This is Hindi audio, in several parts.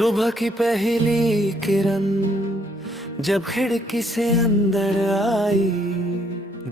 सुबह की पहली किरण जब खिड़की से अंदर आई,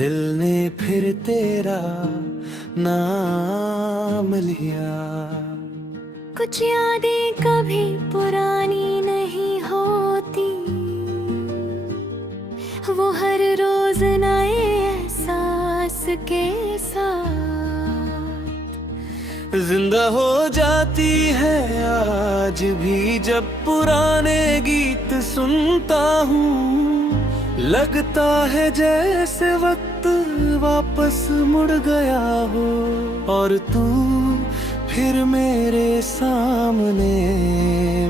दिल ने फिर तेरा नाम लिया। कुछ यादें कभी पुरानी नहीं होती, वो हर रोज नए एहसास के साथ जिंदा हो जाती है आज भी जब पुराने गीत सुनता हूँ। लगता है जैसे वक्त वापस मुड़ गया हो और तू फिर मेरे सामने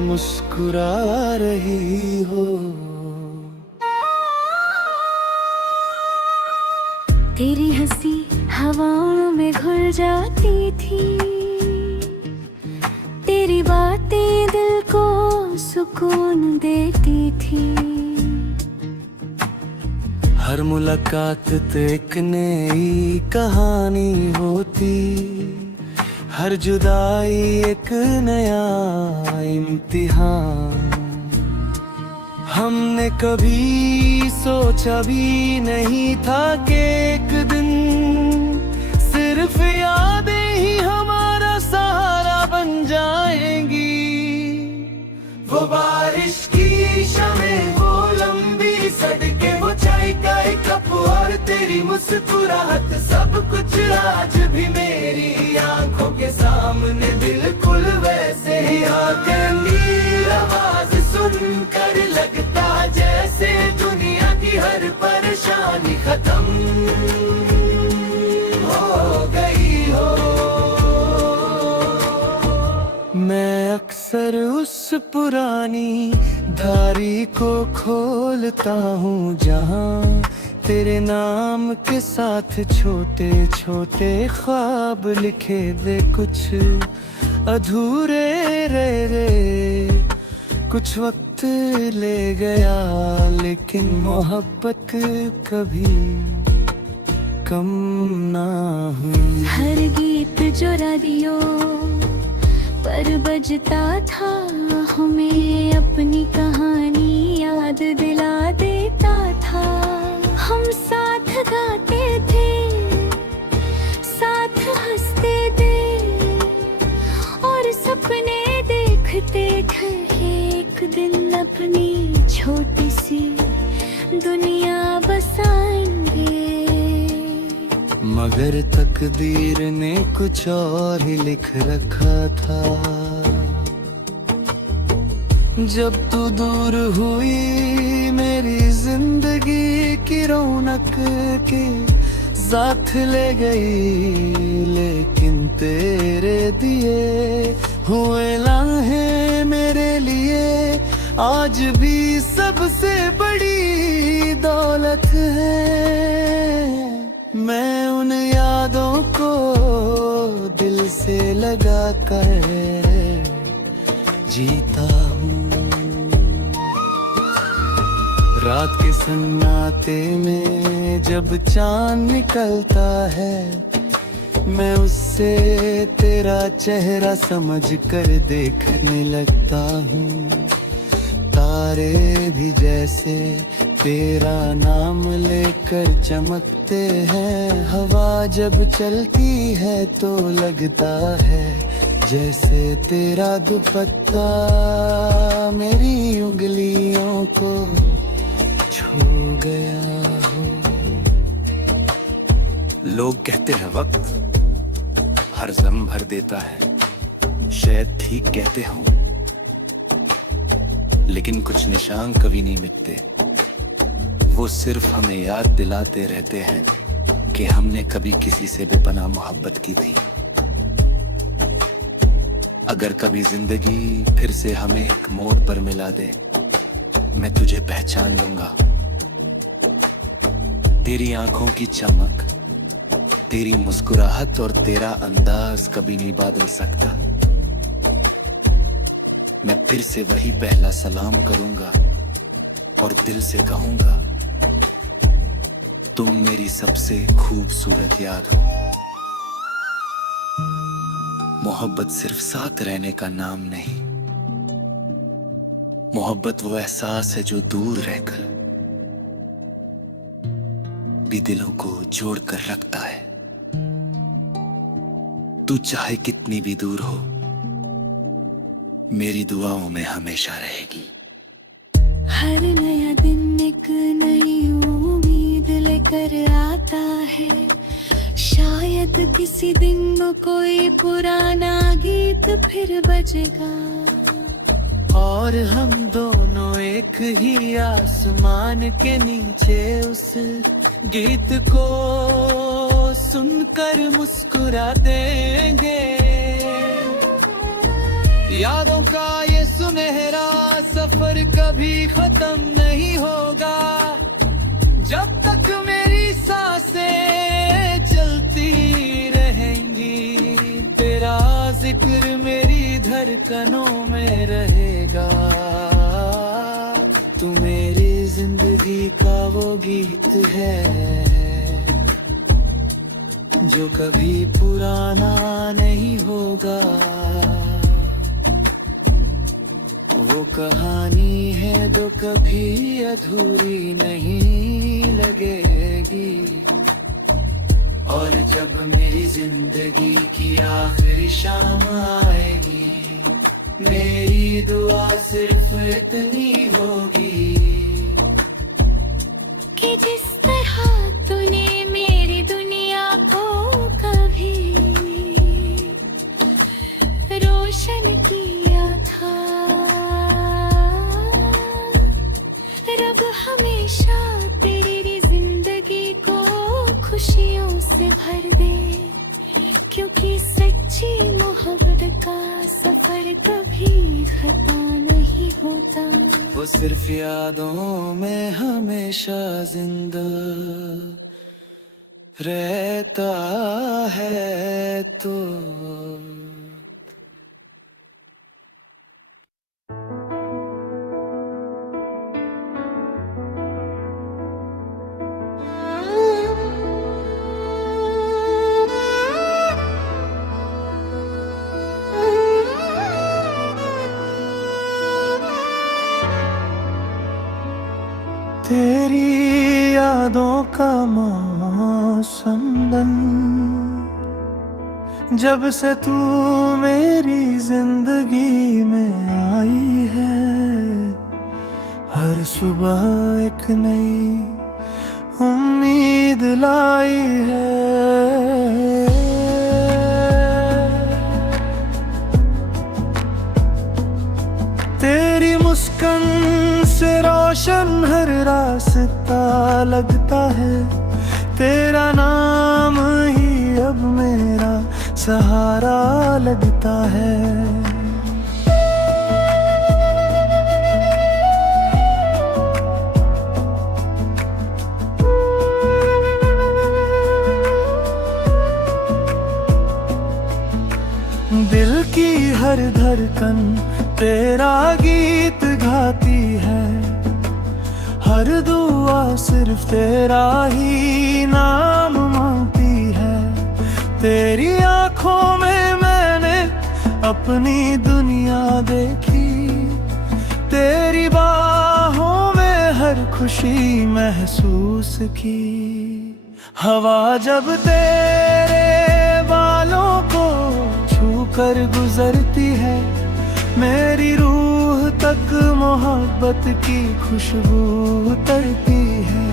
मुस्कुरा रही हो। तेरी हंसी हवाओं में घुल जाती थी, तेरी बातें दिल को सुकून देती थी। हर मुलाकात तो एक नई कहानी होती, हर जुदाई एक नया इम्तिहान। हमने कभी सोचा भी नहीं था कि एक दिन सिर्फ यादें ही हमारा सहारा बन जाएंगी। वो बारिश की शमें, वो लंबी सड़कें, वो चाय का एक कप और तेरी मुस्कुराहट, सब कुछ आज भी मेरी आंखों के सामने बिल्कुल वैसे ही। नील आवाज सुनकर लगता जैसे दुनिया की हर परेशानी खत्म हो गई हो। मैं अक्सर उस पुरानी धारी को खोलता हूँ जहाँ तेरे नाम के साथ छोटे छोटे ख्वाब लिखे थे। कुछ अधूरे रह गए, कुछ वक्त ले गया, लेकिन मोहब्बत कभी कम ना हुई। हर गीत जो रेडियो पर बजता था हमें अपनी कहानी याद दिला देता था। हम साथ गाते थे, साथ हंसते थे और सपने देखते थे एक दिन अपनी छोटी सी दुनिया बसाएंगे। मगर तकदीर ने कुछ और ही लिख रखा था। जब तू दूर हुई मेरी जिंदगी की रौनक की साथ ले गई, लेकिन तेरे दिए हुए लम्हे मेरे लिए आज भी सबसे बड़ी दौलत है। मैं उन यादों को दिल से लगा कर जीता हूँ। रात के सन्नाटे में जब चांद निकलता है, मैं उससे तेरा चेहरा समझ कर देखने लगता हूँ। तारे भी जैसे तेरा नाम लेकर चमकते हैं। हवा जब चलती है तो लगता है जैसे तेरा दुपट्टा मेरी उंगलियों को छू गया हो। लोग कहते हैं वक्त हर जम भर देता है, शायद ठीक कहते हों, लेकिन कुछ निशान कभी नहीं मिटते। वो सिर्फ हमें याद दिलाते रहते हैं कि हमने कभी किसी से बेपनाह मोहब्बत की थी। अगर कभी जिंदगी फिर से हमें एक मोड़ पर मिला दे, मैं तुझे पहचान लूंगा। तेरी आंखों की चमक, तेरी मुस्कुराहट और तेरा अंदाज कभी नहीं बदल सकता। मैं फिर से वही पहला सलाम करूंगा और दिल से कहूंगा, तुम मेरी सबसे खूबसूरत याद हो। मोहब्बत सिर्फ साथ रहने का नाम नहीं, मोहब्बत वो एहसास है जो दूर रहकर भी दिलों को जोड़ कर रखता है। तू चाहे कितनी भी दूर हो, मेरी दुआओं में हमेशा रहेगी। हर नया दिन एक नई उम्मीद लेकर आता है। शायद किसी दिन कोई पुराना गीत फिर बजेगा और हम दोनों एक ही आसमान के नीचे उस गीत को सुनकर मुस्कुरा देंगे। यादों का ये सुनहरा सफर कभी खत्म नहीं होगा, जब तक मेरी सांसें चलती रहेंगी। तेरा जिक्र मेरी धड़कनों में रहेगा। तू मेरी जिंदगी का वो गीत है जो कभी पुराना नहीं होगा। वो कहानी है जो कभी अधूरी नहीं लगेगी। और जब मेरी जिंदगी की आखिरी शाम आएगी, मेरी दुआ सिर्फ इतनी होगी कि जिस तरह तूने मेरी दुनिया को कभी रोशन किया था, रब हमेशा तेरी जिंदगी को खुशियों से भर दे। क्योंकि सच्ची मोहब्बत का सफर कभी खत्म नहीं होता। वो सिर्फ यादों में हमेशा जिंदा रहता है। तो तेरी यादों का मौसम बन, जब से तू मेरी जिंदगी में आई है, हर सुबह एक नई उम्मीद लाई है। तेरी मुस्कान से रोशन हर रास्ता लगता है। तेरा नाम ही अब मेरा सहारा लगता है। दिल की हर धड़कन तेरा गीत गाती है। हर दुआ सिर्फ तेरा ही नाम मांगती है। तेरी आंखों में मैंने अपनी दुनिया देखी। तेरी बाहों में हर खुशी महसूस की। हवा जब तेरे बालों को छू कर गुजरती है, मेरी रूह तक मोहब्बत की खुशबू उतरती है।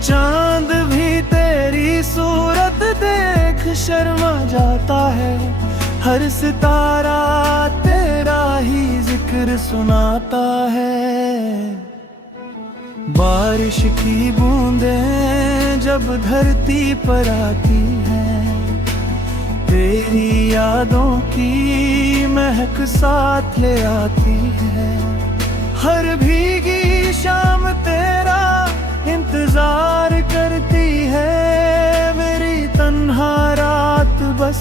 चांद भी तेरी सूरत देख शर्मा जाता है। हर सितारा तेरा ही जिक्र सुनाता है। बारिश की बूंदें जब धरती पर आती है, तेरी यादों की महक साथ ले आती है। हर भीगी शाम तेरा इंतजार करती है। मेरी तन्हा रात बस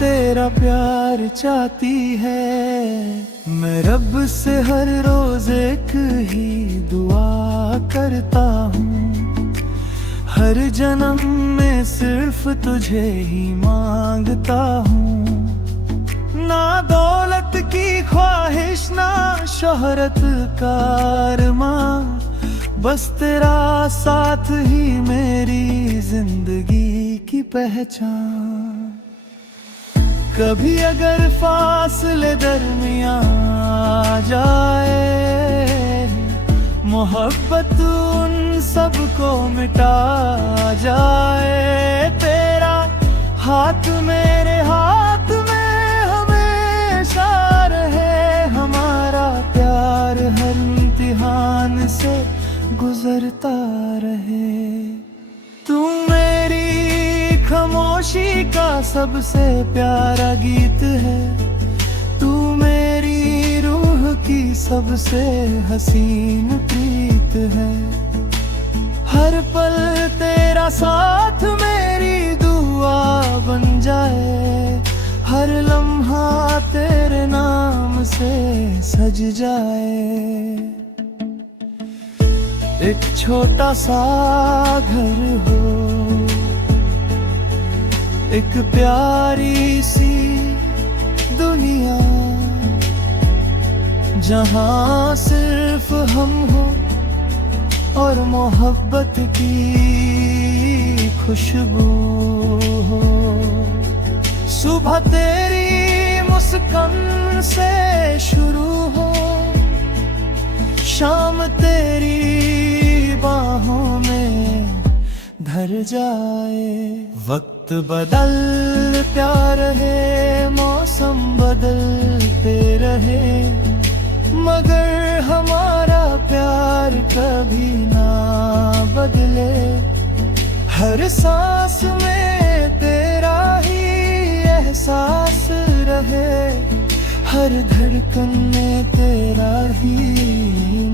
तेरा प्यार चाहती है। मैं रब से हर रोज एक ही दुआ करता हूँ, हर जन्म में सिर्फ तुझे ही मांगता हूँ। ना दौलत की ख्वाहिश ना शोहरत का अरमां, बस तेरा साथ ही मेरी जिंदगी की पहचान। कभी अगर फासले दरमियां आ जाए, मोहब्बत उन सबको मिटा जाए, तेरा हाथ मेरे हाथ में हमेशा रहे, हमारा प्यार हर इम्तिहान से गुजरता रहे। तू मेरी खामोशी का सबसे प्यारा गीत है, तू मेरी रूह की सबसे हसीन प्रीत है। हर पल तेरा साथ मेरी दुआ बन जाए, हर लम्हा तेरे नाम से सज जाए। एक छोटा सा घर हो, एक प्यारी सी दुनिया, जहां सिर्फ हम हो और मोहब्बत की खुशबू हो। सुबह तेरी मुस्कान से शुरू हो, शाम तेरी बाहों में ढर जाए। वक्त बदलता रहे, मौसम बदलते रहे, मगर हमारा प्यार कभी ना बदले। हर सांस में तेरा ही एहसास रहे, हर धड़कन में तेरा ही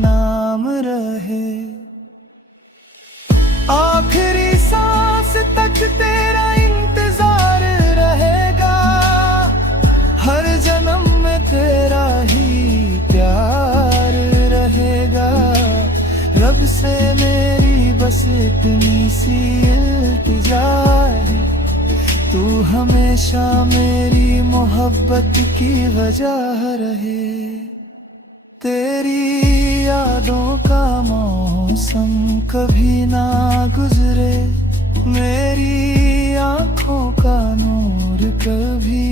नाम रहे। आखिरी सांस तक तेरा इंतजार रहेगा, हर जन्म में तेरा ही प्यार रहेगा। रब से मेरी बस इतनी सी इल्तिजा है, तू हमेशा मेरी मोहब्बत की वजह रहे। तेरी यादों का मौसम कभी ना गुजरे, मेरी आँखों का नूर कभी